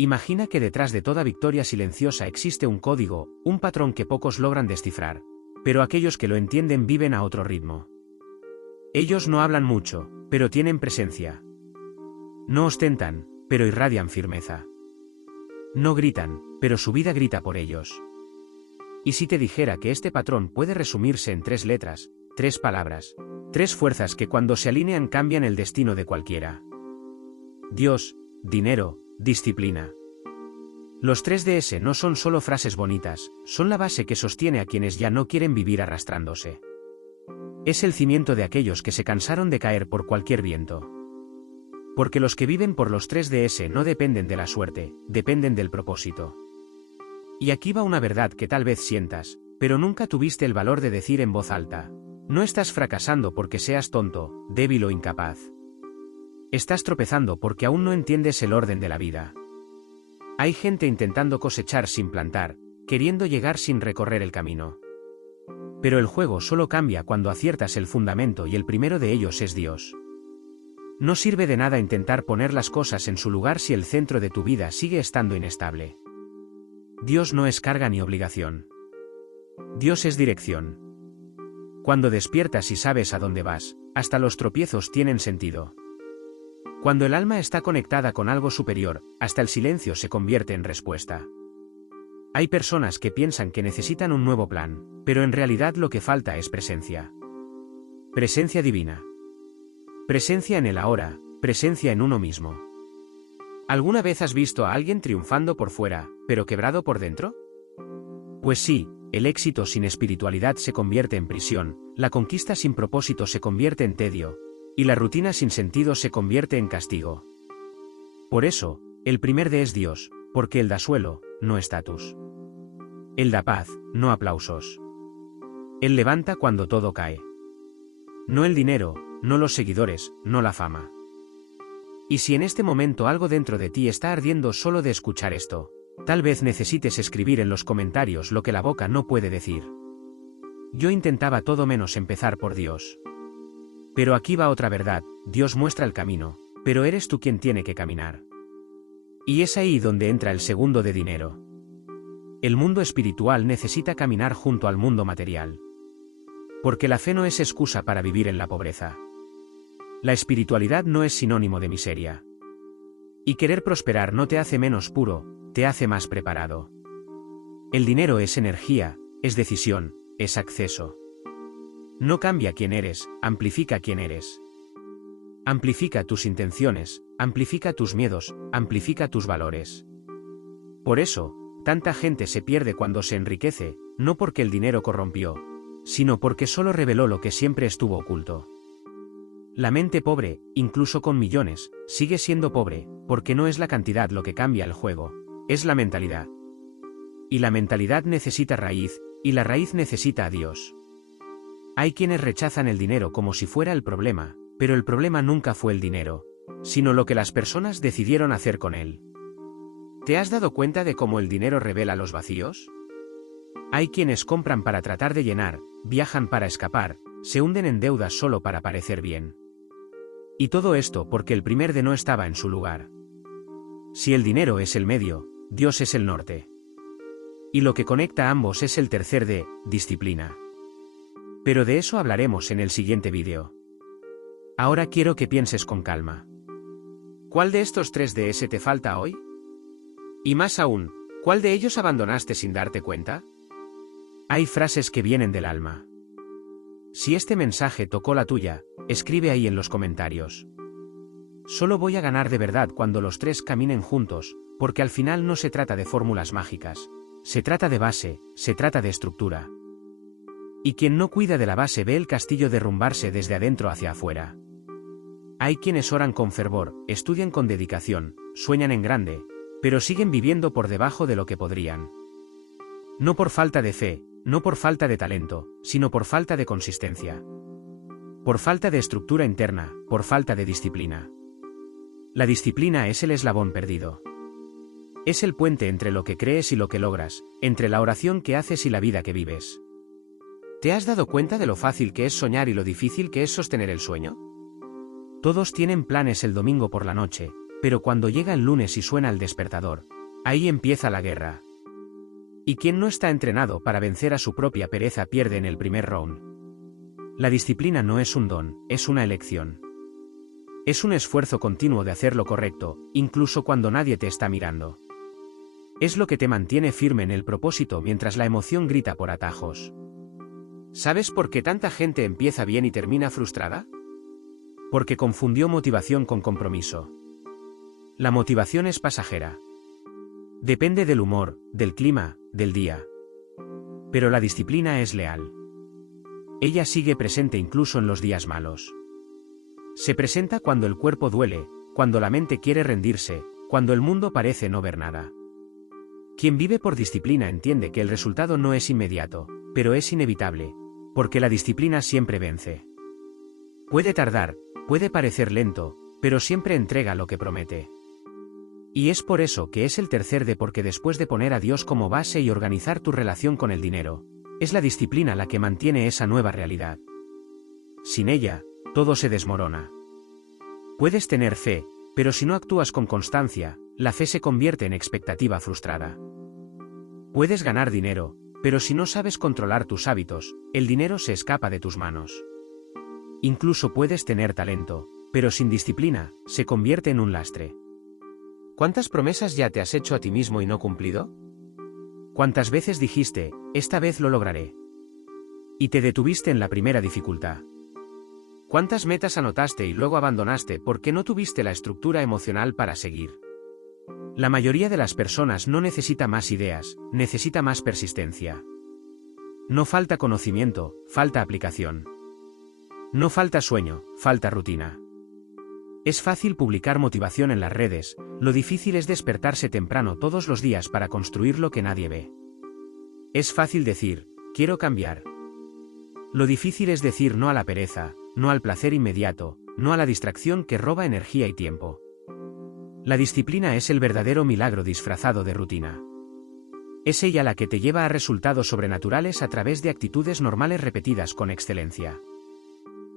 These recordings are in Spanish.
Imagina que detrás de toda victoria silenciosa existe un código, un patrón que pocos logran descifrar, pero aquellos que lo entienden viven a otro ritmo. Ellos no hablan mucho, pero tienen presencia. No ostentan, pero irradian firmeza. No gritan, pero su vida grita por ellos. ¿Y si te dijera que este patrón puede resumirse en 3 letras, 3 palabras, 3 fuerzas que cuando se alinean cambian el destino de cualquiera? Dios, dinero, disciplina. Los 3DS no son solo frases bonitas, son la base que sostiene a quienes ya no quieren vivir arrastrándose. Es el cimiento de aquellos que se cansaron de caer por cualquier viento. Porque los que viven por los 3DS no dependen de la suerte, dependen del propósito. Y aquí va una verdad que tal vez sientas, pero nunca tuviste el valor de decir en voz alta. No estás fracasando porque seas tonto, débil o incapaz. Estás tropezando porque aún no entiendes el orden de la vida. Hay gente intentando cosechar sin plantar, queriendo llegar sin recorrer el camino. Pero el juego solo cambia cuando aciertas el fundamento y el primero de ellos es Dios. No sirve de nada intentar poner las cosas en su lugar si el centro de tu vida sigue estando inestable. Dios no es carga ni obligación. Dios es dirección. Cuando despiertas y sabes a dónde vas, hasta los tropiezos tienen sentido. Cuando el alma está conectada con algo superior, hasta el silencio se convierte en respuesta. Hay personas que piensan que necesitan un nuevo plan, pero en realidad lo que falta es presencia. Presencia divina. Presencia en el ahora, presencia en uno mismo. ¿Alguna vez has visto a alguien triunfando por fuera, pero quebrado por dentro? Pues sí, el éxito sin espiritualidad se convierte en prisión, la conquista sin propósito se convierte en tedio, y la rutina sin sentido se convierte en castigo. Por eso, el primer D es Dios, porque Él da suelo, no estatus. Él da paz, no aplausos. Él levanta cuando todo cae. No el dinero, no los seguidores, no la fama. Y si en este momento algo dentro de ti está ardiendo solo de escuchar esto, tal vez necesites escribir en los comentarios lo que la boca no puede decir. Yo intentaba todo menos empezar por Dios. Pero aquí va otra verdad, Dios muestra el camino, pero eres tú quien tiene que caminar. Y es ahí donde entra el segundo de dinero. El mundo espiritual necesita caminar junto al mundo material. Porque la fe no es excusa para vivir en la pobreza. La espiritualidad no es sinónimo de miseria. Y querer prosperar no te hace menos puro, te hace más preparado. El dinero es energía, es decisión, es acceso. No cambia quién eres, amplifica quién eres. Amplifica tus intenciones, amplifica tus miedos, amplifica tus valores. Por eso, tanta gente se pierde cuando se enriquece, no porque el dinero corrompió, sino porque solo reveló lo que siempre estuvo oculto. La mente pobre, incluso con millones, sigue siendo pobre, porque no es la cantidad lo que cambia el juego, es la mentalidad. Y la mentalidad necesita raíz, y la raíz necesita a Dios. Hay quienes rechazan el dinero como si fuera el problema, pero el problema nunca fue el dinero, sino lo que las personas decidieron hacer con él. ¿Te has dado cuenta de cómo el dinero revela los vacíos? Hay quienes compran para tratar de llenar, viajan para escapar, se hunden en deudas solo para parecer bien. Y todo esto porque el primer D no estaba en su lugar. Si el dinero es el medio, Dios es el norte. Y lo que conecta a ambos es el tercer D, disciplina. Pero de eso hablaremos en el siguiente vídeo. Ahora quiero que pienses con calma. ¿Cuál de estos 3DS te falta hoy? Y más aún, ¿cuál de ellos abandonaste sin darte cuenta? Hay frases que vienen del alma. Si este mensaje tocó la tuya, escribe ahí en los comentarios. Solo voy a ganar de verdad cuando los 3 caminen juntos, porque al final no se trata de fórmulas mágicas. Se trata de base, se trata de estructura. Y quien no cuida de la base ve el castillo derrumbarse desde adentro hacia afuera. Hay quienes oran con fervor, estudian con dedicación, sueñan en grande, pero siguen viviendo por debajo de lo que podrían. No por falta de fe, no por falta de talento, sino por falta de consistencia. Por falta de estructura interna, por falta de disciplina. La disciplina es el eslabón perdido. Es el puente entre lo que crees y lo que logras, entre la oración que haces y la vida que vives. ¿Te has dado cuenta de lo fácil que es soñar y lo difícil que es sostener el sueño? Todos tienen planes el domingo por la noche, Pero cuando llega el lunes y suena el despertador, ahí empieza la guerra. Y quien no está entrenado para vencer a su propia pereza pierde en el primer round. La disciplina no es un don, es una elección. Es un esfuerzo continuo de hacer lo correcto, incluso cuando nadie te está mirando. Es lo que te mantiene firme en el propósito mientras la emoción grita por atajos. ¿Sabes por qué tanta gente empieza bien y termina frustrada? Porque confundió motivación con compromiso. La motivación es pasajera. Depende del humor, del clima, del día. Pero la disciplina es leal. Ella sigue presente incluso en los días malos. Se presenta cuando el cuerpo duele, cuando la mente quiere rendirse, cuando el mundo parece no ver nada. Quien vive por disciplina entiende que el resultado no es inmediato, pero es inevitable, porque la disciplina siempre vence. Puede tardar, puede parecer lento, pero siempre entrega lo que promete. Y es por eso que es el tercer D, porque después de poner a Dios como base y organizar tu relación con el dinero, es la disciplina la que mantiene esa nueva realidad. Sin ella, todo se desmorona. Puedes tener fe, pero si no actúas con constancia, la fe se convierte en expectativa frustrada. Puedes ganar dinero, pero si no sabes controlar tus hábitos, el dinero se escapa de tus manos. Incluso puedes tener talento, pero sin disciplina, se convierte en un lastre. ¿Cuántas promesas ya te has hecho a ti mismo y no cumplido? ¿Cuántas veces dijiste, esta vez lo lograré? Y te detuviste en la primera dificultad. ¿Cuántas metas anotaste y luego abandonaste porque no tuviste la estructura emocional para seguir? La mayoría de las personas no necesita más ideas, necesita más persistencia. No falta conocimiento, falta aplicación. No falta sueño, falta rutina. Es fácil publicar motivación en las redes, lo difícil es despertarse temprano todos los días para construir lo que nadie ve. Es fácil decir, quiero cambiar. Lo difícil es decir no a la pereza, no al placer inmediato, no a la distracción que roba energía y tiempo. La disciplina es el verdadero milagro disfrazado de rutina. Es ella la que te lleva a resultados sobrenaturales a través de actitudes normales repetidas con excelencia.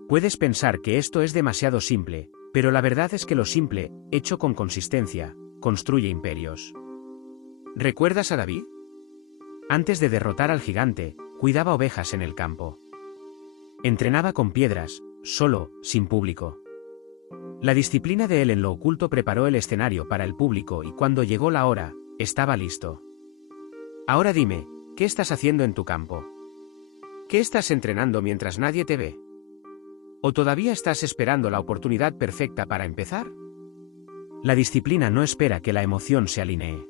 Puedes pensar que esto es demasiado simple, pero la verdad es que lo simple, hecho con consistencia, construye imperios. ¿Recuerdas a David? Antes de derrotar al gigante, cuidaba ovejas en el campo. Entrenaba con piedras, solo, sin público. La disciplina de él en lo oculto preparó el escenario para el público y cuando llegó la hora, estaba listo. Ahora dime, ¿qué estás haciendo en tu campo? ¿Qué estás entrenando mientras nadie te ve? ¿O todavía estás esperando la oportunidad perfecta para empezar? La disciplina no espera que la emoción se alinee.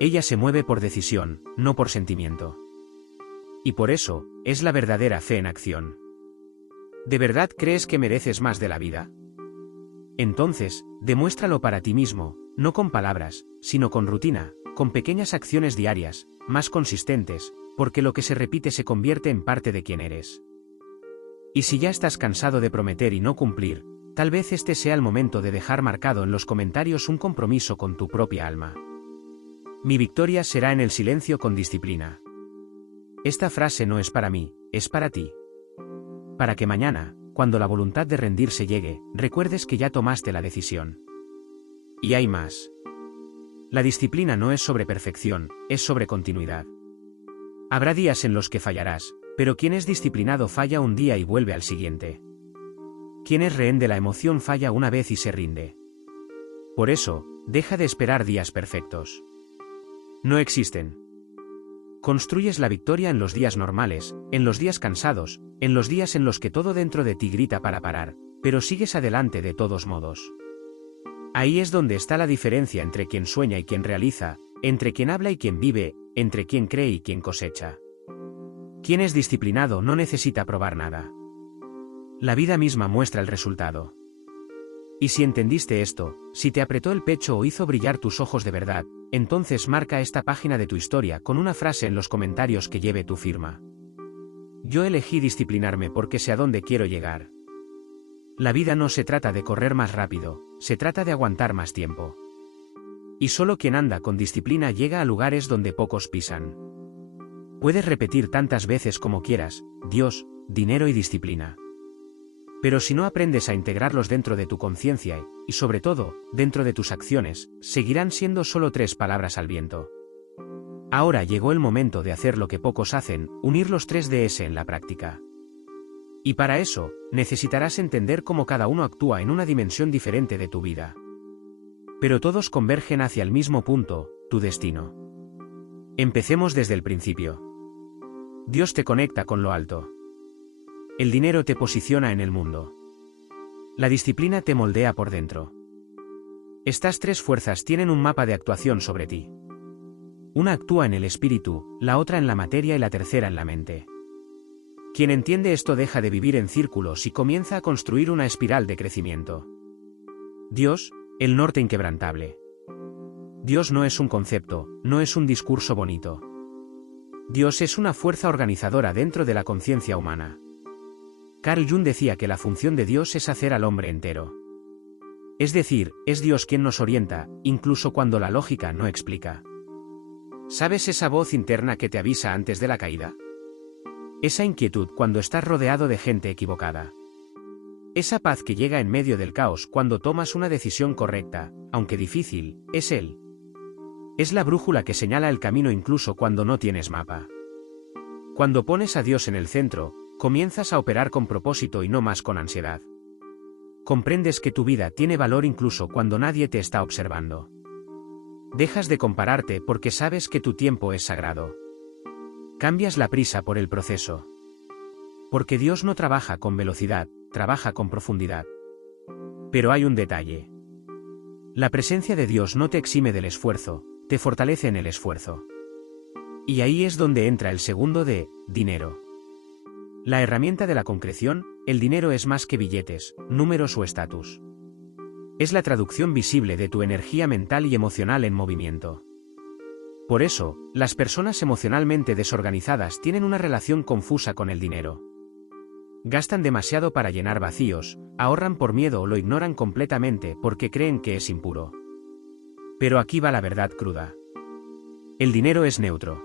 Ella se mueve por decisión, no por sentimiento. Y por eso, es la verdadera fe en acción. ¿De verdad crees que mereces más de la vida? Entonces, demuéstralo para ti mismo, no con palabras, sino con rutina, con pequeñas acciones diarias, más consistentes, porque lo que se repite se convierte en parte de quien eres. Y si ya estás cansado de prometer y no cumplir, tal vez este sea el momento de dejar marcado en los comentarios un compromiso con tu propia alma. Mi victoria será en el silencio con disciplina. Esta frase no es para mí, es para ti. Para que mañana, cuando la voluntad de rendirse llegue, recuerdes que ya tomaste la decisión. Y hay más. La disciplina no es sobre perfección, es sobre continuidad. Habrá días en los que fallarás, pero quien es disciplinado falla un día y vuelve al siguiente. Quien es rehén de la emoción falla una vez y se rinde. Por eso, deja de esperar días perfectos. No existen. Construyes la victoria en los días normales, en los días cansados, en los días en los que todo dentro de ti grita para parar, pero sigues adelante de todos modos. Ahí es donde está la diferencia entre quien sueña y quien realiza, entre quien habla y quien vive, entre quien cree y quien cosecha. Quien es disciplinado no necesita probar nada. La vida misma muestra el resultado. Y si entendiste esto, si te apretó el pecho o hizo brillar tus ojos de verdad, entonces marca esta página de tu historia con una frase en los comentarios que lleve tu firma. Yo elegí disciplinarme porque sé a dónde quiero llegar. La vida no se trata de correr más rápido, se trata de aguantar más tiempo. Y solo quien anda con disciplina llega a lugares donde pocos pisan. Puedes repetir tantas veces como quieras, Dios, dinero y disciplina. Pero si no aprendes a integrarlos dentro de tu conciencia y sobre todo, dentro de tus acciones, seguirán siendo solo 3 palabras al viento. Ahora llegó el momento de hacer lo que pocos hacen, unir los 3 DS en la práctica. Y para eso, necesitarás entender cómo cada uno actúa en una dimensión diferente de tu vida. Pero todos convergen hacia el mismo punto, tu destino. Empecemos desde el principio. Dios te conecta con lo alto. El dinero te posiciona en el mundo. La disciplina te moldea por dentro. Estas 3 fuerzas tienen un mapa de actuación sobre ti. Una actúa en el espíritu, la otra en la materia y la tercera en la mente. Quien entiende esto deja de vivir en círculos y comienza a construir una espiral de crecimiento. Dios, el norte inquebrantable. Dios no es un concepto, no es un discurso bonito. Dios es una fuerza organizadora dentro de la conciencia humana. Carl Jung decía que la función de Dios es hacer al hombre entero. Es decir, es Dios quien nos orienta, incluso cuando la lógica no explica. ¿Sabes esa voz interna que te avisa antes de la caída? Esa inquietud cuando estás rodeado de gente equivocada. Esa paz que llega en medio del caos cuando tomas una decisión correcta, aunque difícil, es Él. Es la brújula que señala el camino incluso cuando no tienes mapa. Cuando pones a Dios en el centro, comienzas a operar con propósito y no más con ansiedad. Comprendes que tu vida tiene valor incluso cuando nadie te está observando. Dejas de compararte porque sabes que tu tiempo es sagrado. Cambias la prisa por el proceso. Porque Dios no trabaja con velocidad, trabaja con profundidad. Pero hay un detalle. La presencia de Dios no te exime del esfuerzo, te fortalece en el esfuerzo. Y ahí es donde entra el segundo D, dinero. La herramienta de la concreción, el dinero es más que billetes, números o estatus. Es la traducción visible de tu energía mental y emocional en movimiento. Por eso, las personas emocionalmente desorganizadas tienen una relación confusa con el dinero. Gastan demasiado para llenar vacíos, ahorran por miedo o lo ignoran completamente porque creen que es impuro. Pero aquí va la verdad cruda. El dinero es neutro.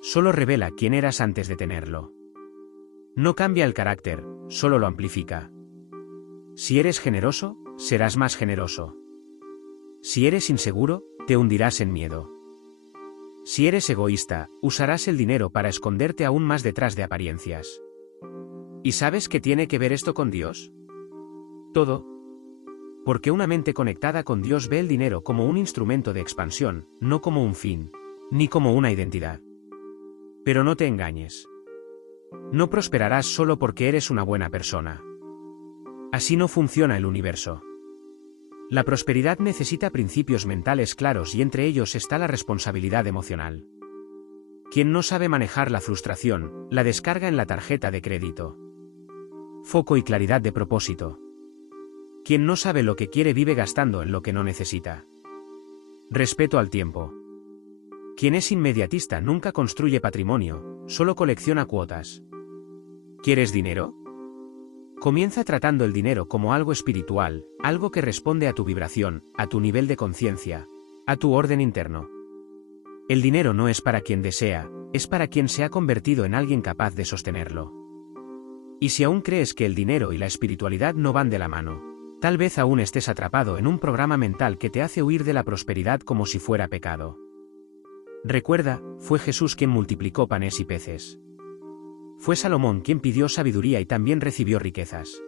Solo revela quién eras antes de tenerlo. No cambia el carácter, solo lo amplifica. Si eres generoso, serás más generoso. Si eres inseguro, te hundirás en miedo. Si eres egoísta, usarás el dinero para esconderte aún más detrás de apariencias. ¿Y sabes qué tiene que ver esto con Dios? Todo. Porque una mente conectada con Dios ve el dinero como un instrumento de expansión, no como un fin, ni como una identidad. Pero no te engañes. No prosperarás solo porque eres una buena persona. Así no funciona el universo. La prosperidad necesita principios mentales claros y entre ellos está la responsabilidad emocional. Quien no sabe manejar la frustración, la descarga en la tarjeta de crédito. Foco y claridad de propósito. Quien no sabe lo que quiere vive gastando en lo que no necesita. Respeto al tiempo. Quien es inmediatista nunca construye patrimonio, solo colecciona cuotas. ¿Quieres dinero? Comienza tratando el dinero como algo espiritual, algo que responde a tu vibración, a tu nivel de conciencia, a tu orden interno. El dinero no es para quien desea, es para quien se ha convertido en alguien capaz de sostenerlo. Y si aún crees que el dinero y la espiritualidad no van de la mano, tal vez aún estés atrapado en un programa mental que te hace huir de la prosperidad como si fuera pecado. Recuerda, fue Jesús quien multiplicó panes y peces. Fue Salomón quien pidió sabiduría y también recibió riquezas.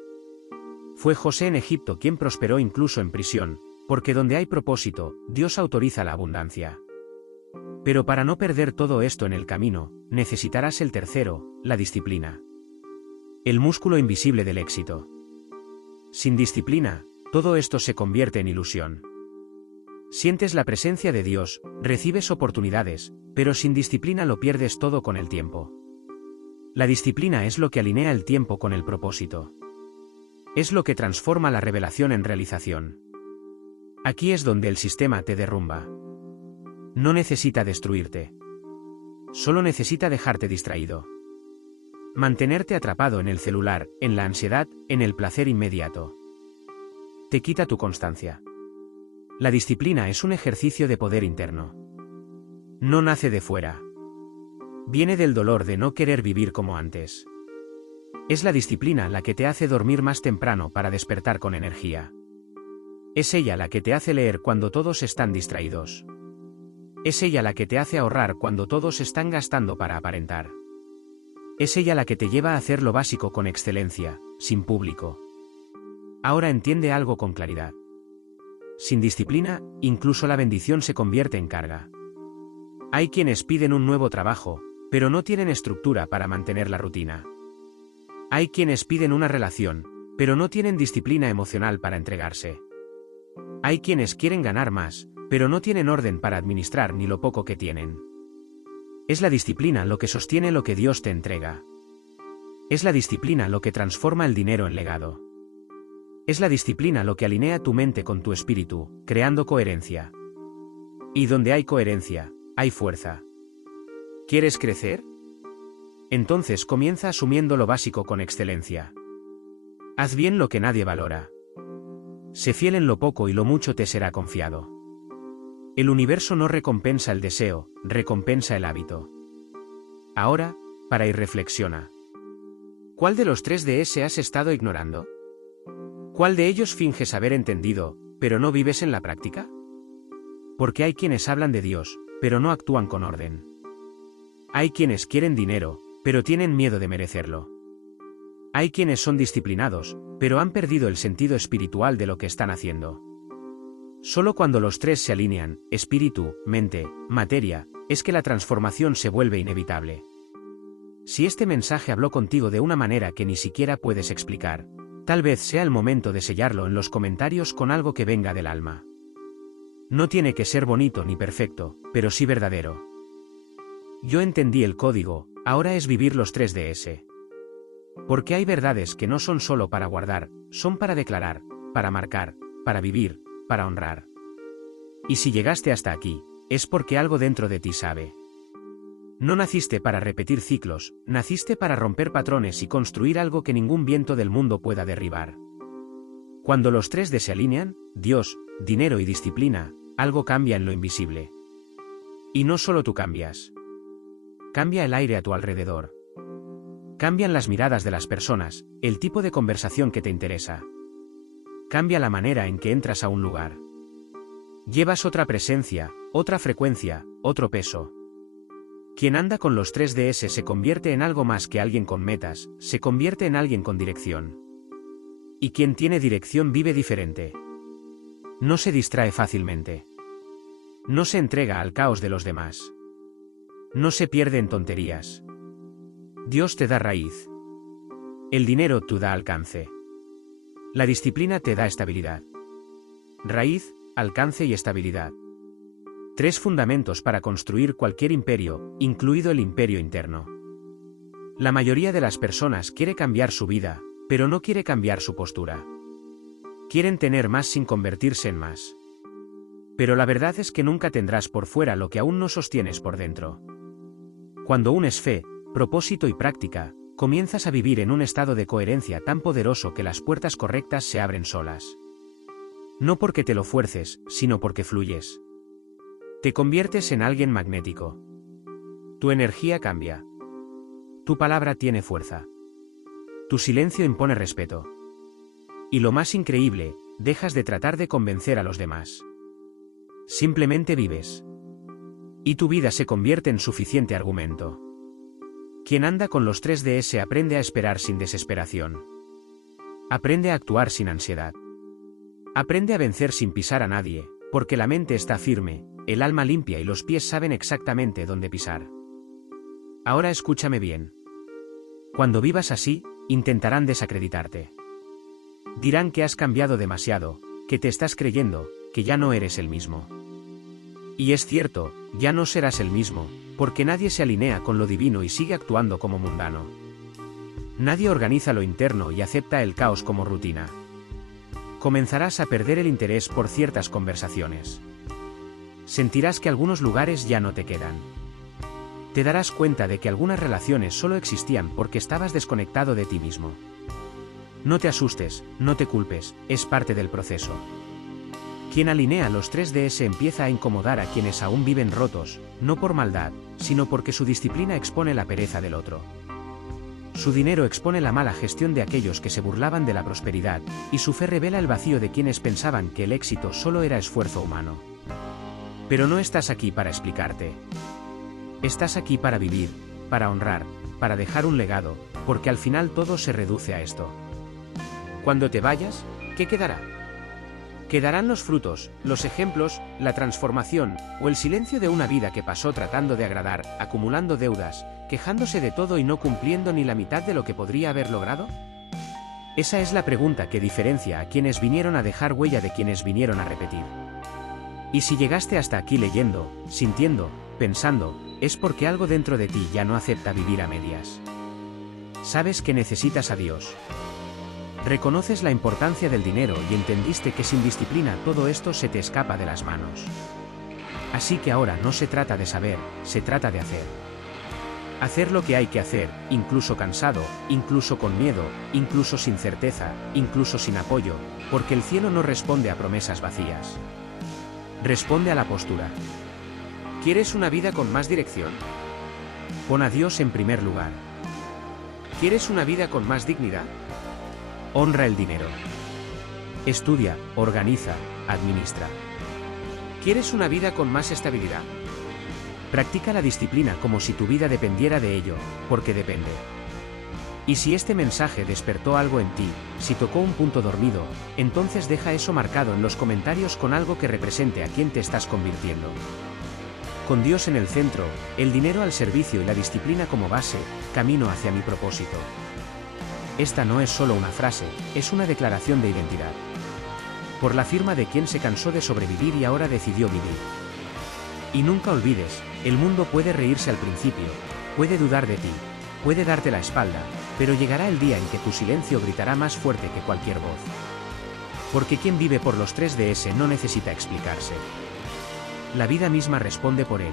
Fue José en Egipto quien prosperó incluso en prisión, porque donde hay propósito, Dios autoriza la abundancia. Pero para no perder todo esto en el camino, necesitarás el tercero, la disciplina. El músculo invisible del éxito. Sin disciplina, todo esto se convierte en ilusión. Sientes la presencia de Dios, recibes oportunidades, pero sin disciplina lo pierdes todo con el tiempo. La disciplina es lo que alinea el tiempo con el propósito. Es lo que transforma la revelación en realización. Aquí es donde el sistema te derrumba. No necesita destruirte. Solo necesita dejarte distraído. Mantenerte atrapado en el celular, en la ansiedad, en el placer inmediato. Te quita tu constancia. La disciplina es un ejercicio de poder interno. No nace de fuera. Viene del dolor de no querer vivir como antes. Es la disciplina la que te hace dormir más temprano para despertar con energía. Es ella la que te hace leer cuando todos están distraídos. Es ella la que te hace ahorrar cuando todos están gastando para aparentar. Es ella la que te lleva a hacer lo básico con excelencia, sin público. Ahora entiende algo con claridad. Sin disciplina, incluso la bendición se convierte en carga. Hay quienes piden un nuevo trabajo, pero no tienen estructura para mantener la rutina. Hay quienes piden una relación, pero no tienen disciplina emocional para entregarse. Hay quienes quieren ganar más, pero no tienen orden para administrar ni lo poco que tienen. Es la disciplina lo que sostiene lo que Dios te entrega. Es la disciplina lo que transforma el dinero en legado. Es la disciplina lo que alinea tu mente con tu espíritu, creando coherencia. Y donde hay coherencia, hay fuerza. ¿Quieres crecer? Entonces comienza asumiendo lo básico con excelencia. Haz bien lo que nadie valora. Sé fiel en lo poco y lo mucho te será confiado. El universo no recompensa el deseo, recompensa el hábito. Ahora, para y reflexiona. ¿Cuál de los 3DS has estado ignorando? ¿Cuál de ellos finges haber entendido, pero no vives en la práctica? Porque hay quienes hablan de Dios, pero no actúan con orden. Hay quienes quieren dinero, pero tienen miedo de merecerlo. Hay quienes son disciplinados, pero han perdido el sentido espiritual de lo que están haciendo. Solo cuando los tres se alinean, espíritu, mente, materia, es que la transformación se vuelve inevitable. Si este mensaje habló contigo de una manera que ni siquiera puedes explicar, tal vez sea el momento de sellarlo en los comentarios con algo que venga del alma. No tiene que ser bonito ni perfecto, pero sí verdadero. Yo entendí el código, ahora es vivir los 3DS. Porque hay verdades que no son solo para guardar, son para declarar, para marcar, para vivir, para honrar. Y si llegaste hasta aquí, es porque algo dentro de ti sabe. No naciste para repetir ciclos, naciste para romper patrones y construir algo que ningún viento del mundo pueda derribar. Cuando los 3D se alinean, Dios, dinero y disciplina, algo cambia en lo invisible. Y no solo tú cambias. Cambia el aire a tu alrededor. Cambian las miradas de las personas, el tipo de conversación que te interesa. Cambia la manera en que entras a un lugar. Llevas otra presencia, otra frecuencia, otro peso. Quien anda con los 3DS se convierte en algo más que alguien con metas, se convierte en alguien con dirección. Y quien tiene dirección vive diferente. No se distrae fácilmente. No se entrega al caos de los demás. No se pierde en tonterías. Dios te da raíz. El dinero te da alcance. La disciplina te da estabilidad. Raíz, alcance y estabilidad. 3 fundamentos para construir cualquier imperio, incluido el imperio interno. La mayoría de las personas quiere cambiar su vida, pero no quiere cambiar su postura. Quieren tener más sin convertirse en más. Pero la verdad es que nunca tendrás por fuera lo que aún no sostienes por dentro. Cuando unes fe, propósito y práctica, comienzas a vivir en un estado de coherencia tan poderoso que las puertas correctas se abren solas. No porque te lo fuerces, sino porque fluyes. Te conviertes en alguien magnético. Tu energía cambia. Tu palabra tiene fuerza. Tu silencio impone respeto. Y lo más increíble, dejas de tratar de convencer a los demás. Simplemente vives. Y tu vida se convierte en suficiente argumento. Quien anda con los 3DS aprende a esperar sin desesperación. Aprende a actuar sin ansiedad. Aprende a vencer sin pisar a nadie, porque la mente está firme, el alma limpia y los pies saben exactamente dónde pisar. Ahora escúchame bien. Cuando vivas así, intentarán desacreditarte. Dirán que has cambiado demasiado, que te estás creyendo, que ya no eres el mismo. Y es cierto, ya no serás el mismo, porque nadie se alinea con lo divino y sigue actuando como mundano. Nadie organiza lo interno y acepta el caos como rutina. Comenzarás a perder el interés por ciertas conversaciones. Sentirás que algunos lugares ya no te quedan. Te darás cuenta de que algunas relaciones solo existían porque estabas desconectado de ti mismo. No te asustes, no te culpes, es parte del proceso. Quien alinea los 3DS empieza a incomodar a quienes aún viven rotos, no por maldad, sino porque su disciplina expone la pereza del otro. Su dinero expone la mala gestión de aquellos que se burlaban de la prosperidad, y su fe revela el vacío de quienes pensaban que el éxito solo era esfuerzo humano. Pero no estás aquí para explicarte. Estás aquí para vivir, para honrar, para dejar un legado, porque al final todo se reduce a esto. Cuando te vayas, ¿qué quedará? Quedarán los frutos, los ejemplos, la transformación, o el silencio de una vida que pasó tratando de agradar, acumulando deudas, quejándose de todo y no cumpliendo ni la mitad de lo que podría haber logrado? Esa es la pregunta que diferencia a quienes vinieron a dejar huella de quienes vinieron a repetir. Y si llegaste hasta aquí leyendo, sintiendo, pensando, es porque algo dentro de ti ya no acepta vivir a medias. Sabes que necesitas a Dios. Reconoces la importancia del dinero y entendiste que sin disciplina todo esto se te escapa de las manos. Así que ahora no se trata de saber, se trata de hacer. Hacer lo que hay que hacer, incluso cansado, incluso con miedo, incluso sin certeza, incluso sin apoyo, porque el cielo no responde a promesas vacías. Responde a la postura. ¿Quieres una vida con más dirección? Pon a Dios en primer lugar. ¿Quieres una vida con más dignidad? Honra el dinero. Estudia, organiza, administra. ¿Quieres una vida con más estabilidad? Practica la disciplina como si tu vida dependiera de ello, porque depende. Y si este mensaje despertó algo en ti, si tocó un punto dormido, entonces deja eso marcado en los comentarios con algo que represente a quién te estás convirtiendo. Con Dios en el centro, el dinero al servicio y la disciplina como base, camino hacia mi propósito. Esta no es solo una frase, es una declaración de identidad. Por la firma de quien se cansó de sobrevivir y ahora decidió vivir. Y nunca olvides, el mundo puede reírse al principio, puede dudar de ti, puede darte la espalda, pero llegará el día en que tu silencio gritará más fuerte que cualquier voz. Porque quien vive por los 3DS no necesita explicarse. La vida misma responde por él.